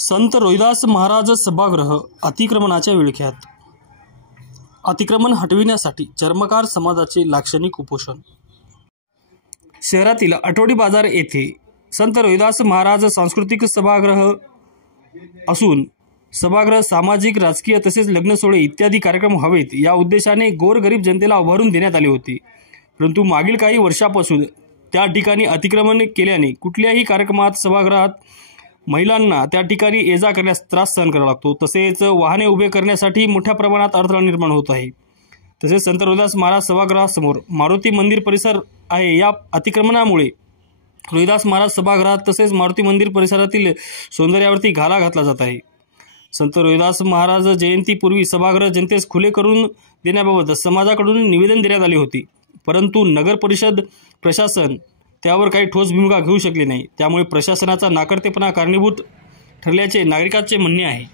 संत रोहिदास महाराज सभागृह अतिक्रमणाच्या विळख्यात. अतिक्रमण हटविण्यासाठी चर्मकार समाजाचे लाक्षणिक उपोषण. शहरातील आठवडी बाजार येथे संत रोहिदास महाराज सांस्कृतिक सभागृह असून सभागृह सामाजिक, राजकीय तसेच लग्न सोहळे इत्यादी कार्यक्रम व्हावेत या उद्देशाने गोरगरीब जनतेला उभारून देण्यात आले होते. परंतु मागील काही वर्षापासून त्या ठिकाणी अतिक्रमण केल्याने कुठल्याही कार्यक्रमात सभागृहात महिलांना त्या ठिकाणी ये-जा करण्यास त्रास सहन करावा लागतो. तसेच वाहने उभे करण्यासाठी मोठ्या प्रमाणात अडथळा निर्माण होत आहे. तसेच संत रोहिदास महाराज सभागृहासमोर मारुती मंदिर परिसर आहे. या अतिक्रमणामुळे रोहिदास महाराज सभागृहात तसेच मारुती मंदिर परिसरातील सौंदर्यावरती घाला घातला जात आहे. संत रोहिदास महाराज जयंतीपूर्वी सभागृह जनतेस खुले करून देण्याबाबत समाजाकडून निवेदन देण्यात आले होते. परंतु नगर परिषद प्रशासन त्यावर काही ठोस भूमिका घेऊ शकले नाही. त्यामुळे प्रशासनाचा नाकर्तेपणा कारणीभूत ठरल्याचे नागरिकांचे म्हणणे आहे.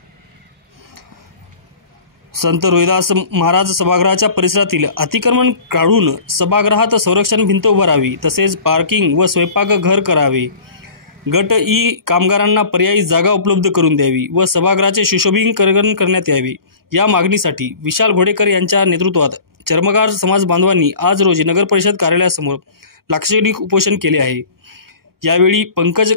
संत रोहिदास महाराज सभागृहाच्या परिसरातील अतिक्रमण काढून सभागृहात संरक्षण भिंत उभारावी, तसेच पार्किंग व स्वयंपाकघर करावे, गट ई कामगारांना पर्यायी जागा उपलब्ध करून द्यावी व सभागृहाचे सुशोभीकरण करण्यात यावे. या मागणीसाठी विशाल घोडेकर यांच्या नेतृत्वात चर्मकार समाज बांधवांनी आज रोजी नगर परिषद कार्यालयासमोर लाक्षणिक उपोषण केले आहे. यावेळी पंकज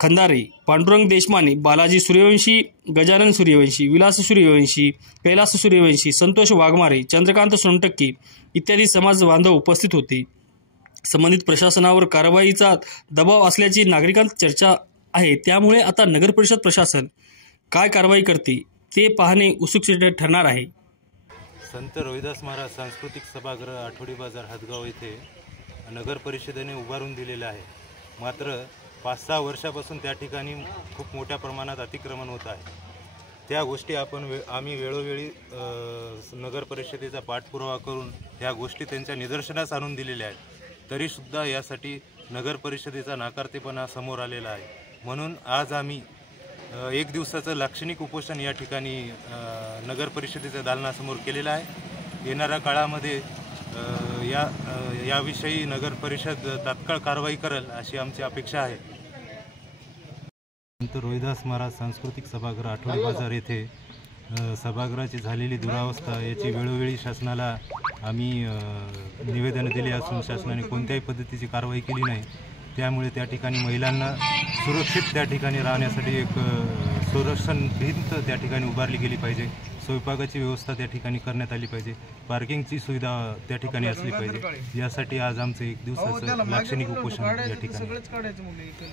खंदारे, पांडुरंग देशमाने, बालाजी सूर्यवंशी, गजानन सूर्यवंशी, विलास सूर्यवंशी, कैलास सूर्यवंशी, संतोष वाघमारे, चंद्रकांत सोनटक्के इत्यादी समाज बांधव उपस्थित होते. संबंधित प्रशासनावर कारवाईचा दबाव असल्याची नागरिकांत चर्चा आहे. त्यामुळे आता नगर परिषद प्रशासन काय कारवाई करते ते पाहणे उत्सुक ठरणार आहे. संत रोहिदास महाराज सांस्कृतिक सभागृह आठवडी बाजार हदगाव येथे नगर परिषदेने उभारून दिलेलं आहे. मात्र 5-6 वर्षापासून त्या ठिकाणी खूप मोठ्या प्रमाणात अतिक्रमण होत आहे. त्या गोष्टी आम्ही वेळोवेळी नगर परिषदेचा पाठपुरावा करून ह्या गोष्टी त्यांच्या निदर्शनास आणून दिलेल्या आहेत. तरीसुद्धा यासाठी नगर परिषदेचा नाकारतेपणा समोर आलेला आहे. म्हणून आज आम्ही 1 दिवसाचं लाक्षणिक उपोषण या ठिकाणी नगर परिषदेच्या दालनासमोर केलेलं आहे. येणाऱ्या काळामध्ये याविषयी नगर परिषद तात्काळ कारवाई करेल अशी आमची अपेक्षा आहे. संत रोहिदास महाराज सांस्कृतिक सभागृह आठवडी बाजार येथे सभागृहाची झालेली दुरावस्था याची वेळोवेळी शासनाला आम्ही निवेदन दिले असून शासनाने कोणत्याही पद्धतीची कारवाई केली नाही. त्यामुळे त्या ठिकाणी महिलांना सुरक्षित त्या ठिकाणी राहण्यासाठी एक संरक्षण भिंत त्या ठिकाणी उभारली गेली पाहिजे. स्वयंपाकाची व्यवस्था त्या ठिकाणी करण्यात आली पाहिजे. पार्किंगची सुविधा त्या ठिकाणी असली पाहिजे. यासाठी आज आमचं 1 दिवसाचं लाक्षणिक उपोषण या ठिकाणी